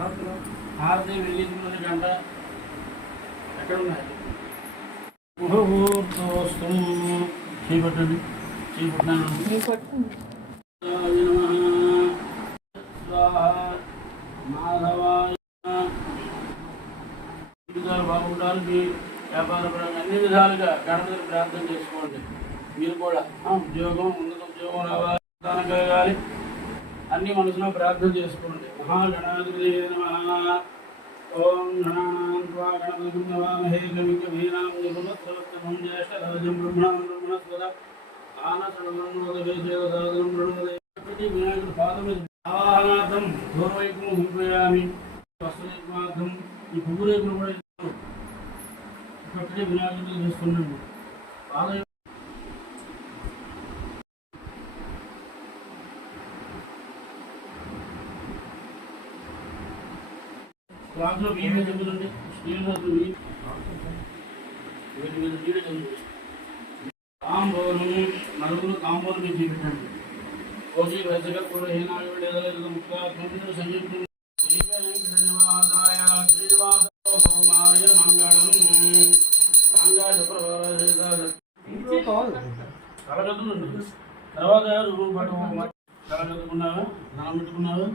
హారతి వెళ్ళింది గంట ఎక్కడ ఉన్నాయి ముహూర్తోస్తం చేపట్టండి మాధవాయ బాగుండాలి వ్యాపార పరంగా అన్ని విధాలుగా గణపతిని ప్రార్థన చేసుకోండి. మీరు కూడా ఉద్యోగం ఉన్నత ఉద్యోగం రావాలి, కలగాలి, అన్ని మనసులో ప్రార్థన చేసుకోండి. మహాగణాధిపతి నమః. ఓం గణానాం త్వా గణపతిం నమామహే కవిం కవీనాం జగత్సవత్తమం జ్యేష్ఠరాజం బ్రహ్మణాం బ్రహ్మణస్పద ఆనసర్వణోదవేదేవదాదం బ్రహ్మదే వినాయకుడి పాదం ఆవాహనార్థం దూర్వైపును ఉంపయామి. వస్త్రమార్థం ఈ పువ్వురేకులు కూడా ఇప్పటికే వినాయకుడిని చేస్తున్నాము. పాదం క్లాస్లో మీరే చెబుతుండే స్త్రీలు మీరే చదువుతుంది. తాంబూలం నలుగురు తాంబూలం మీరు చూపించండి. కోటి రసక కూడా హీనాయుడు ముఖ్య సంయుక్త శ్రీనివాసాయ శ్రీనివాసోమాయ మంగళం సాంగాయ కలగదులు తర్వాత రూపం పట్టు కలగదుకున్నావా నాన్న పెట్టుకున్నావా